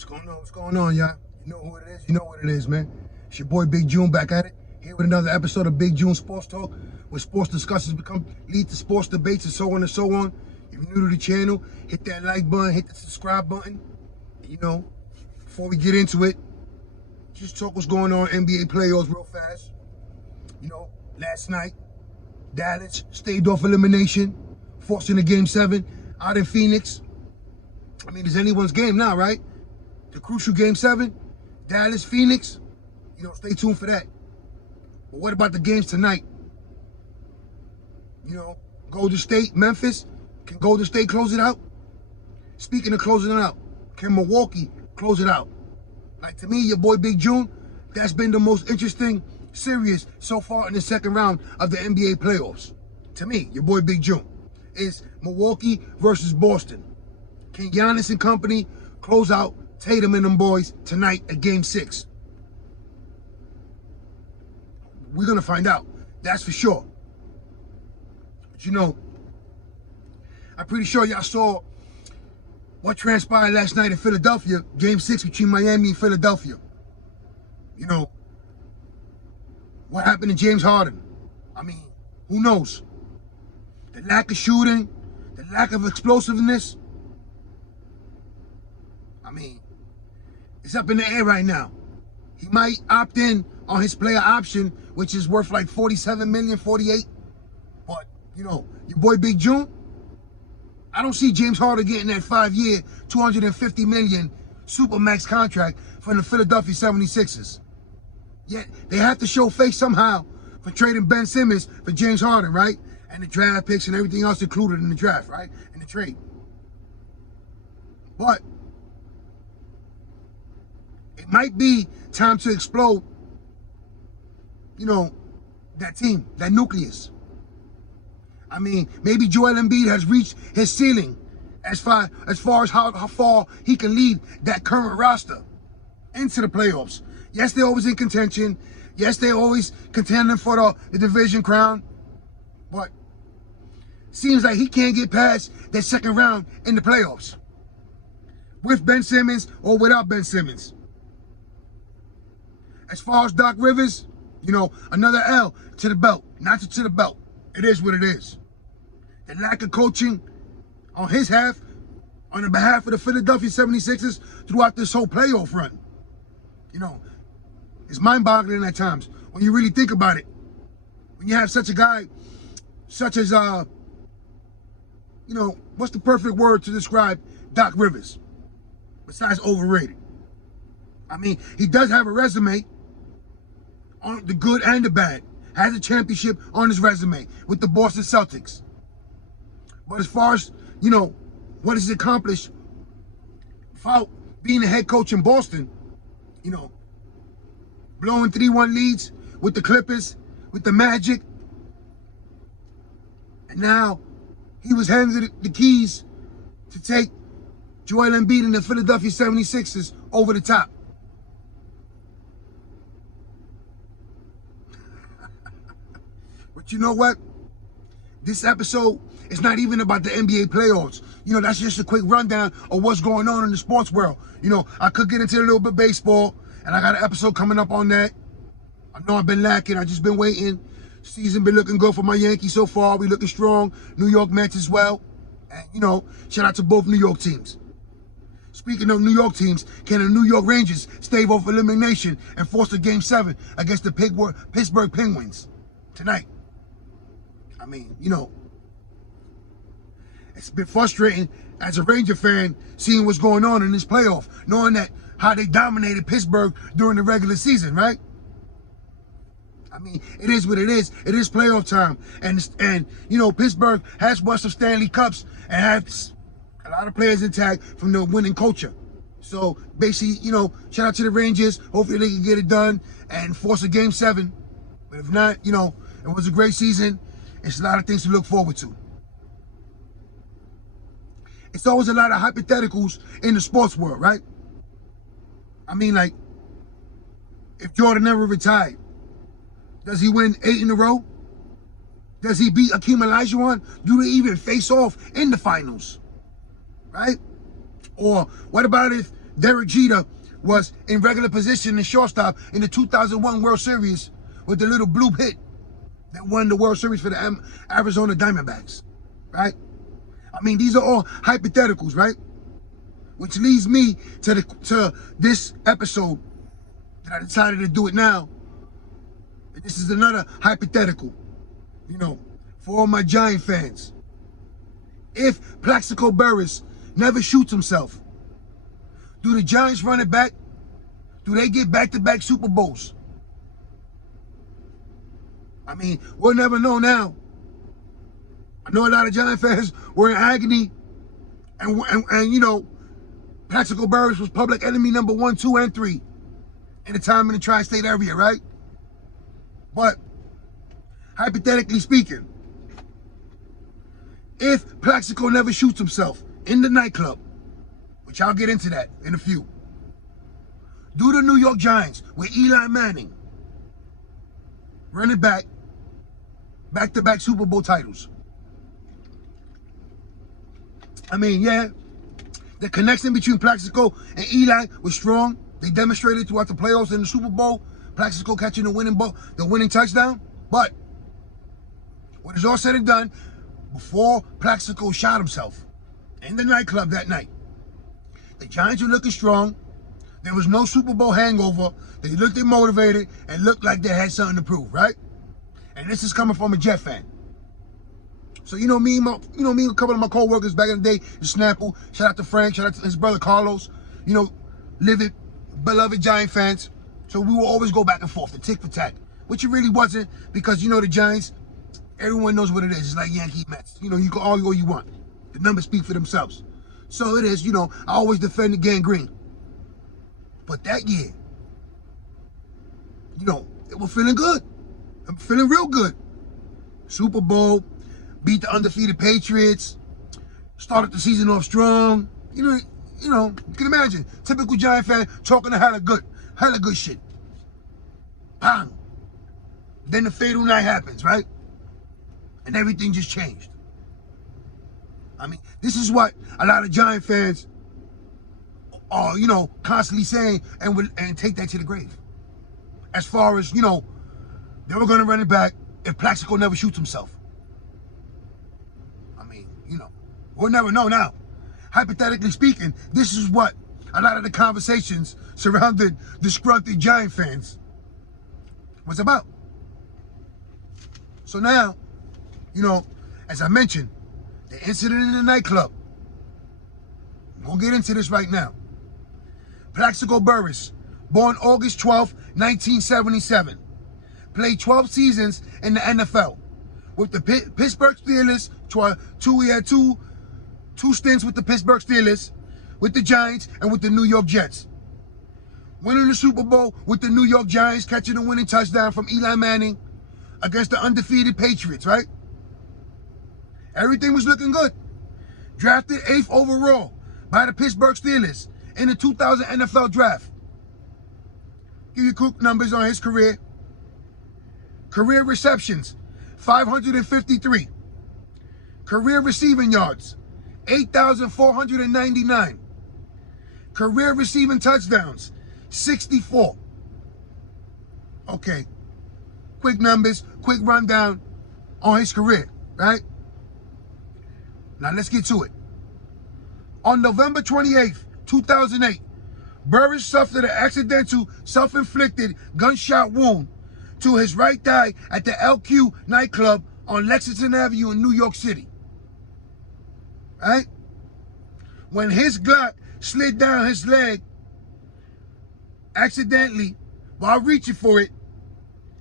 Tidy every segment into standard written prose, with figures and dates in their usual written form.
What's going on? What's going on, y'all? You know who it is? You know what it is, man. It's your boy Big June back at it. Here with another episode of Big June Sports Talk, where sports discussions lead to sports debates and so on and so on. If you're new to the channel, hit that like button, hit the subscribe button. You know, before we get into it, just talk what's going on NBA playoffs real fast. You know, last night, Dallas staved off elimination, forcing a Game 7 out in Phoenix. I mean, it's anyone's game now, right? The crucial Game 7, Dallas, Phoenix. You know, stay tuned for that. But what about the games tonight? You know, Golden State, Memphis. Can Golden State close it out? Speaking of closing it out, can Milwaukee close it out? Like, to me, your boy Big June, that's been the most interesting series so far in the second round of the NBA playoffs. To me, your boy Big June, is Milwaukee versus Boston. Can Giannis and company close out Tatum and them boys tonight at Game 6? We're going to find out. That's for sure. But you know, I'm pretty sure y'all saw what transpired last night in Philadelphia, Game 6 between Miami and Philadelphia. You know, what happened to James Harden? I mean, who knows? The lack of shooting, the lack of explosiveness. I mean, it's up in the air right now. He might opt in on his player option, which is worth like 47 million, 48. But, you know, your boy Big June, I don't see James Harden getting that 5-year, 250 million Supermax contract from the Philadelphia 76ers. Yet, they have to show face somehow for trading Ben Simmons for James Harden, right? And the draft picks and everything else included in the draft, right? In the trade. But it might be time to explode, you know, that team, that nucleus. I mean, maybe Joel Embiid has reached his ceiling as far as how far he can lead that current roster into the playoffs. Yes, they're always in contention. Yes, they're always contending for the division crown. But seems like he can't get past that second round in the playoffs. With Ben Simmons or without Ben Simmons. As far as Doc Rivers, you know, another L to the belt. Not to the belt. It is what it is. The lack of coaching on his half, on the behalf of the Philadelphia 76ers throughout this whole playoff run. You know, it's mind-boggling at times when you really think about it. When you have such a guy, such as, you know, what's the perfect word to describe Doc Rivers? Besides overrated. I mean, he does have a resume on the good and the bad. Has a championship on his resume with the Boston Celtics. But as far as, you know, what has he accomplished without being a head coach in Boston, you know, blowing 3-1 leads with the Clippers, with the Magic. And now he was handed the keys to take Joel Embiid and the Philadelphia 76ers over the top. But you know what? This episode is not even about the NBA playoffs. You know, that's just a quick rundown of what's going on in the sports world. You know, I could get into a little bit of baseball, and I got an episode coming up on that. I know I've been lacking. I've just been waiting. Season been looking good for my Yankees so far. We looking strong. New York Mets as well. And, you know, shout out to both New York teams. Speaking of New York teams, can the New York Rangers stave off elimination and force a Game 7 against the Pittsburgh Penguins tonight? I mean, you know, it's been frustrating as a Ranger fan seeing what's going on in this playoff, knowing that how they dominated Pittsburgh during the regular season, right? I mean, it is what it is. It is playoff time. And you know, Pittsburgh has won some Stanley Cups and has a lot of players intact from the winning culture. So basically, you know, shout out to the Rangers. Hopefully they can get it done and force a Game 7. But if not, you know, it was a great season. It's a lot of things to look forward to. It's always a lot of hypotheticals in the sports world, right? I mean, like, if Jordan never retired, does he win 8 in a row? Does he beat Akeem Olajuwon? Do they even face off in the finals? Right? Or what about if Derek Jeter was in regular position in shortstop in the 2001 World Series with the little bloop hit that won the World Series for the Arizona Diamondbacks, right? I mean, these are all hypotheticals, right? Which leads me to this episode that I decided to do it now. This is another hypothetical, you know, for all my Giant fans. If Plaxico Burress never shoots himself, do the Giants run it back? Do they get back-to-back Super Bowls? I mean, we'll never know now. I know a lot of Giant fans were in agony, and you know, Plaxico Burress was public enemy number 1, 2, and 3 in the time in the tri-state area, right? But hypothetically speaking, if Plaxico never shoots himself in the nightclub, which I'll get into that in a few, do the New York Giants with Eli Manning running back-to-back Super Bowl titles? I mean, yeah, the connection between Plaxico and Eli was strong. They demonstrated throughout the playoffs and the Super Bowl, Plaxico catching the winning touchdown. But when it's all said and done, before Plaxico shot himself in the nightclub that night, the Giants were looking strong. There was no Super Bowl hangover. They looked motivated and looked like they had something to prove, right? And this is coming from a Jet fan. So me and a couple of my co-workers back in the day, the Snapple, shout out to Frank, shout out to his brother Carlos, livid, beloved Giant fans. So we will always go back and forth, the tick for tack, which it really wasn't, because the Giants, everyone knows what it is. It's like Yankee Mets. You can argue all you want. The numbers speak for themselves. So it is, I always defend the gang green. But that year, they were feeling good. I'm feeling real good. Super Bowl, beat the undefeated Patriots, started the season off strong. You can imagine, typical Giant fan talking hella good shit. Bang. Then the fatal night happens, right? And everything just changed. I mean, this is what a lot of Giant fans are, constantly saying and take that to the grave. As far as, they were going to run it back if Plaxico never shoots himself. I mean, we'll never know now. Hypothetically speaking, this is what a lot of the conversations surrounding disgruntled Giant fans was about. So now, as I mentioned, the incident in the nightclub. I'm going to get into this right now. Plaxico Burress, born August 12, 1977, played 12 seasons in the NFL with the Pittsburgh Steelers. He had two stints with the Pittsburgh Steelers, with the Giants, and with the New York Jets. Winning the Super Bowl with the New York Giants, catching the winning touchdown from Eli Manning against the undefeated Patriots, right? Everything was looking good. Drafted 8th overall by the Pittsburgh Steelers in the 2000 NFL Draft. Give you quick numbers on his career. Career receptions, 553. Career receiving yards, 8,499. Career receiving touchdowns, 64. Okay, quick numbers, quick rundown on his career, right? Now let's get to it. On November 28th, 2008, Burress suffered an accidental self-inflicted gunshot wound to his right thigh at the LQ nightclub on Lexington Avenue in New York City. Right? When his Glock slid down his leg accidentally while reaching for it,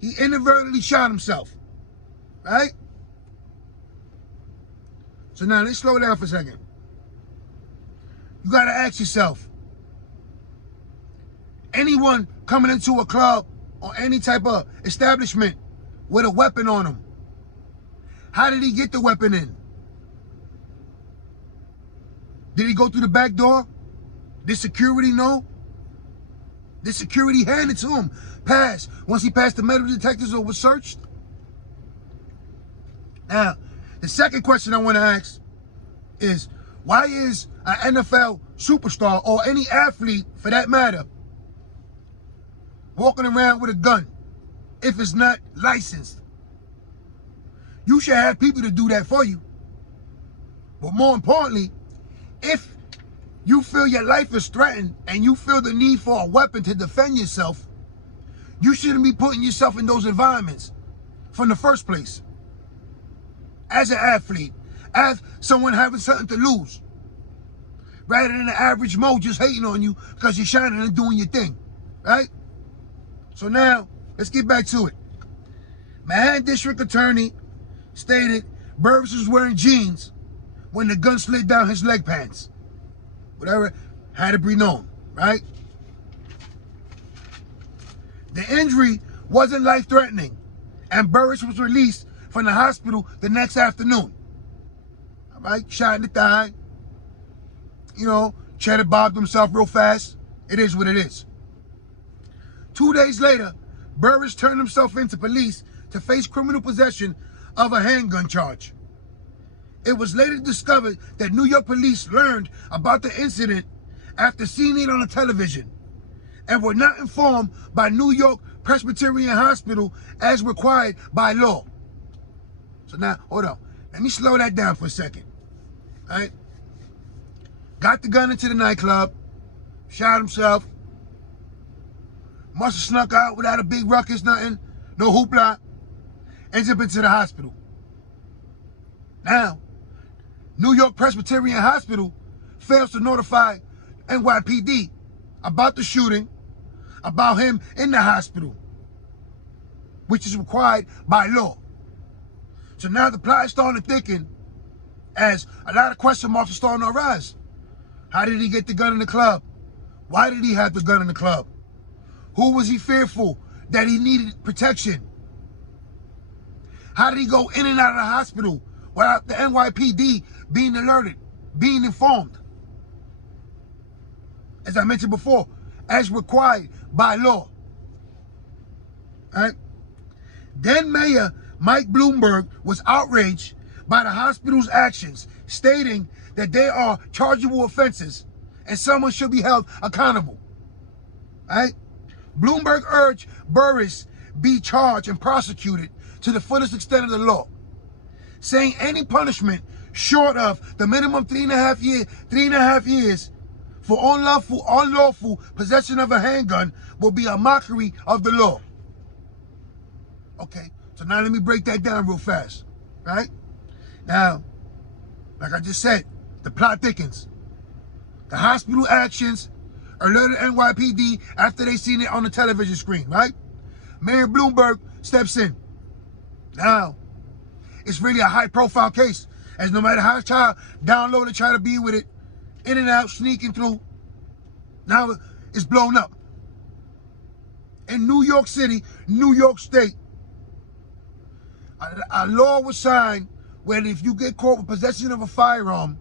he inadvertently shot himself. Right? So now let's slow down for a second. You gotta ask yourself, anyone coming into a club or any type of establishment with a weapon on him, how did he get the weapon in? Did he go through the back door? Did security know? Did security hand it to him? Once he passed the metal detectors or was searched? Now, the second question I want to ask is, Why is an NFL superstar, or any athlete for that matter, walking around with a gun if it's not licensed? You should have people to do that for you. But more importantly, if you feel your life is threatened and you feel the need for a weapon to defend yourself, you shouldn't be putting yourself in those environments from the first place. As an athlete, as someone having something to lose, rather than the average Mo just hating on you because you're shining and doing your thing, right? So now, let's get back to it. Manhattan District Attorney stated Burress was wearing jeans when the gun slid down his leg pants. Whatever had to be known, right? The injury wasn't life-threatening, and Burress was released from the hospital the next afternoon. All right, shot in the thigh. You know, cheddar bobbed himself real fast. It is what it is. 2 days later, Burress turned himself into police to face criminal possession of a handgun charge. It was later discovered that New York police learned about the incident after seeing it on the television and were not informed by New York Presbyterian Hospital as required by law. So now, hold on. Let me slow that down for a second. All right? Got the gun into the nightclub, shot himself, must have snuck out without a big ruckus, nothing, no hoopla, ends up into the hospital. Now, New York Presbyterian Hospital fails to notify NYPD about the shooting, about him in the hospital, which is required by law. So now the plot is starting to thicken as a lot of question marks are starting to arise. How did he get the gun in the club? Why did he have the gun in the club? Who was he fearful that he needed protection? How did he go in and out of the hospital without the NYPD being alerted, being informed? As I mentioned before, as required by law. All right? Then Mayor Mike Bloomberg was outraged by the hospital's actions, stating that they are chargeable offenses and someone should be held accountable. All right? Bloomberg urged Burress be charged and prosecuted to the fullest extent of the law, saying any punishment short of the minimum 3.5 years for unlawful possession of a handgun will be a mockery of the law. Okay, so now let me break that down real fast, right? Now, like I just said, the plot thickens. The hospital actions alerted NYPD after they seen it on the television screen, right? Mayor Bloomberg steps in. Now, it's really a high-profile case, as no matter how the child downloaded, try to be with it, in and out, sneaking through, now it's blown up. In New York City, New York State, a law was signed where if you get caught with possession of a firearm,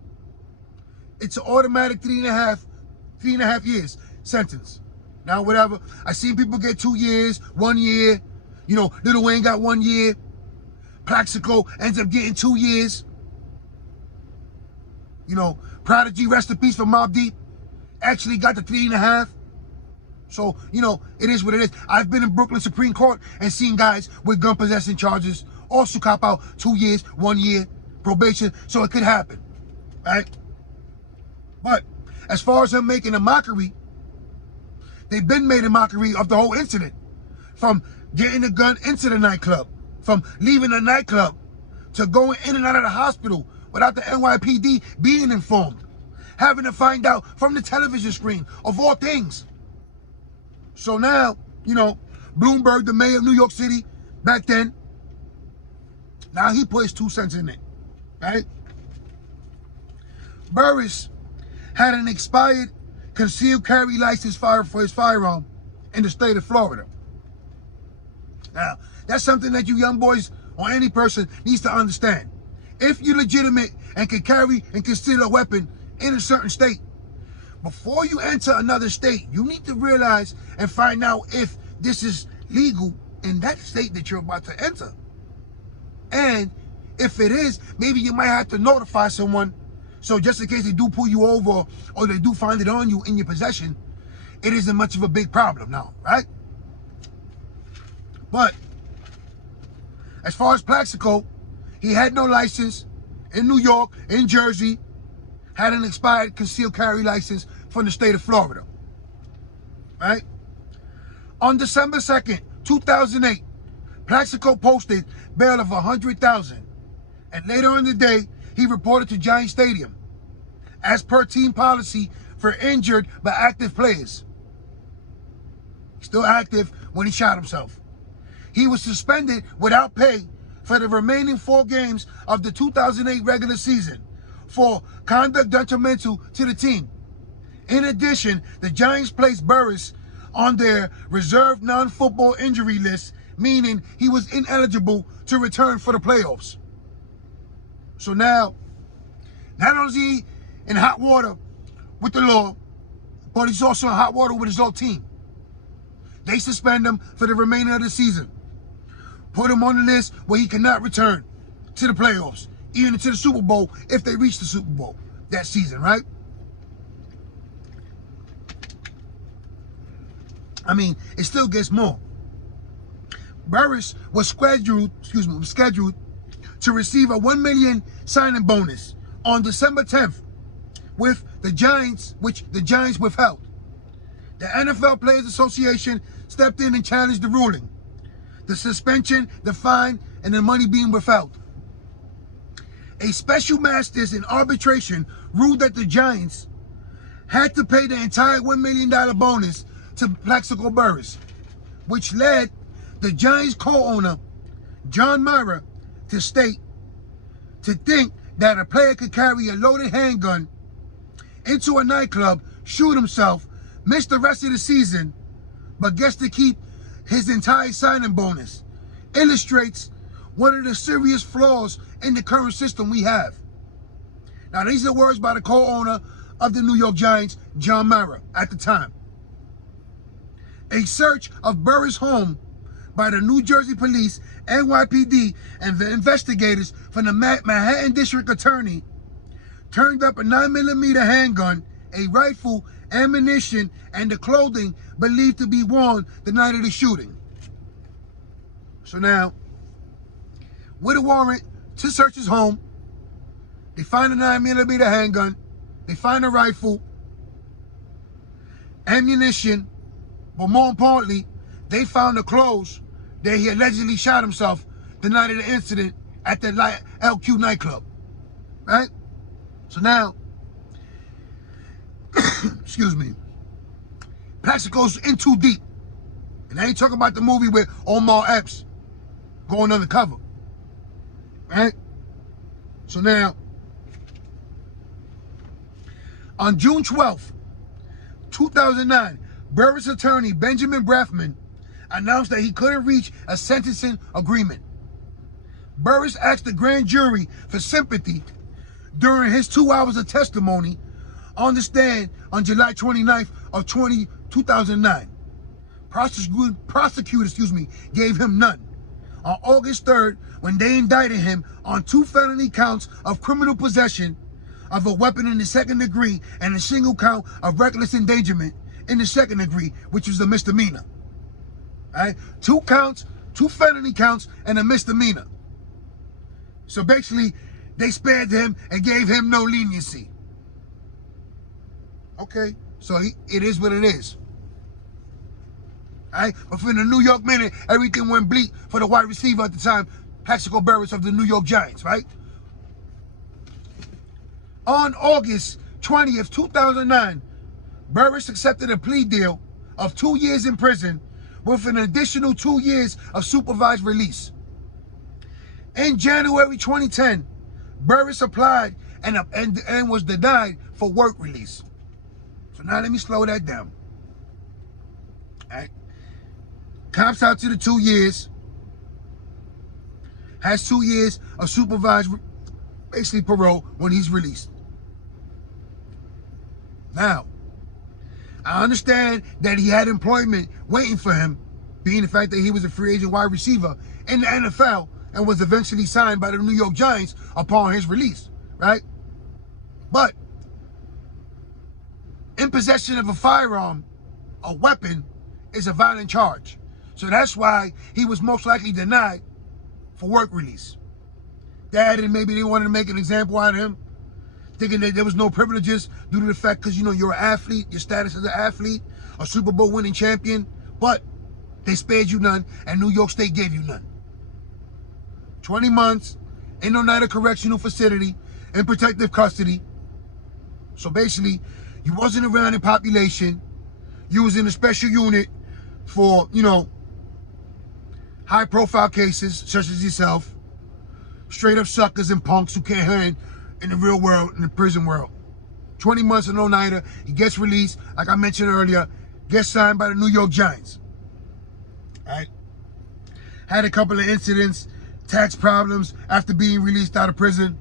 it's an automatic 3.5 years sentence. Now, whatever. I seen people get 2 years, 1 year. You know, Lil Wayne got 1 year. Plaxico ends up getting 2 years. You know, Prodigy, rest in peace for Mobb Deep, actually got the 3.5. So, you know, it is what it is. I've been in Brooklyn Supreme Court and seen guys with gun possession charges also cop out 2 years, 1 year probation. So it could happen, right? But as far as him making a mockery, they've been made a mockery of the whole incident. From getting the gun into the nightclub, from leaving the nightclub to going in and out of the hospital without the NYPD being informed, having to find out from the television screen, of all things. So now, you know, Bloomberg, the mayor of New York City, back then, now he put his 2 cents in it, right? Burress had an expired concealed carry license for his firearm in the state of Florida. Now, that's something that you young boys or any person needs to understand. If you're legitimate and can carry and conceal a weapon in a certain state, before you enter another state, you need to realize and find out if this is legal in that state that you're about to enter. And if it is, maybe you might have to notify someone So just in case they do pull you over or they do find it on you in your possession, it isn't much of a big problem now, right? But as far as Plaxico, he had no license in New York, in Jersey, had an expired concealed carry license from the state of Florida, right? On December 2nd, 2008, Plaxico posted bail of $100,000, and later in the day, he reported to Giant Stadium, as per team policy for injured but active players. Still active when he shot himself. He was suspended without pay for the remaining 4 games of the 2008 regular season for conduct detrimental to the team. In addition, the Giants placed Burress on their reserve non-football injury list, meaning he was ineligible to return for the playoffs. So now, not only is he in hot water with the law, but he's also in hot water with his own team. They suspend him for the remainder of the season. Put him on the list where he cannot return to the playoffs, even to the Super Bowl if they reach the Super Bowl that season, right? I mean, it still gets more. Burress was scheduled to receive a $1 million signing bonus on December 10th, with the Giants, which the Giants withheld. The NFL Players Association stepped in and challenged the ruling, the suspension, the fine, and the money being withheld. A special masters in arbitration ruled that the Giants had to pay the entire $1 million bonus to Plaxico Burress, which led the Giants co-owner, John Mara, to think that a player could carry a loaded handgun into a nightclub, shoot himself, miss the rest of the season, but gets to keep his entire signing bonus. Illustrates one of the serious flaws in the current system we have. Now, these are words by the co-owner of the New York Giants, John Mara, at the time. A search of Burress' home by the New Jersey Police, NYPD, and the investigators from the Manhattan District Attorney turned up a 9mm handgun, a rifle, ammunition, and the clothing believed to be worn the night of the shooting. So now, with a warrant to search his home, they find a 9mm handgun, they find a rifle, ammunition, but more importantly, they found the clothes that he allegedly shot himself the night of the incident at the LQ nightclub, right? So now, excuse me, Plaxico's in too deep. And I ain't talking about the movie with Omar Epps going undercover, right? So now, on June 12th, 2009, Burress' attorney, Benjamin Brafman, announced that he couldn't reach a sentencing agreement. Burress asked the grand jury for sympathy during his 2 hours of testimony on the stand on July 29th of 2009. Prosecutors gave him none. On August 3rd, when they indicted him on 2 felony counts of criminal possession of a weapon in the second degree and a single count of reckless endangerment in the second degree, which was a misdemeanor. Right? 2 counts, 2 felony counts, and a misdemeanor. So basically, they spared him and gave him no leniency. Okay, so it is what it is. All right? But for the New York Minute, everything went bleak for the wide receiver at the time, Plaxico Burress of the New York Giants, right? On August 20th, 2009, Burress accepted a plea deal of 2 years in prison with an additional 2 years of supervised release. In January 2010, Burress applied and was denied for work release. So now let me slow that down. All right. Cops out to the 2 years. Has 2 years of supervised, basically parole when he's released. Now, I understand that he had employment waiting for him, being the fact that he was a free agent wide receiver in the NFL and was eventually signed by the New York Giants upon his release, right? But in possession of a firearm, a weapon, is a violent charge. So that's why he was most likely denied for work release. Dad and maybe they wanted to make an example out of him, thinking that there was no privileges due to the fact because, you know, you're an athlete, your status as an athlete, a Super Bowl winning champion, but they spared you none and New York State gave you none. 20 months in Oneida Correctional Facility in protective custody. So basically, you wasn't around in population. You was in a special unit for, you know, high profile cases such as yourself. Straight up suckers and punks who can't hang in the real world, in the prison world. 20 months in Oneida, he gets released, like I mentioned earlier, gets signed by the New York Giants. All right? Had a couple of incidents, tax problems after being released out of prison.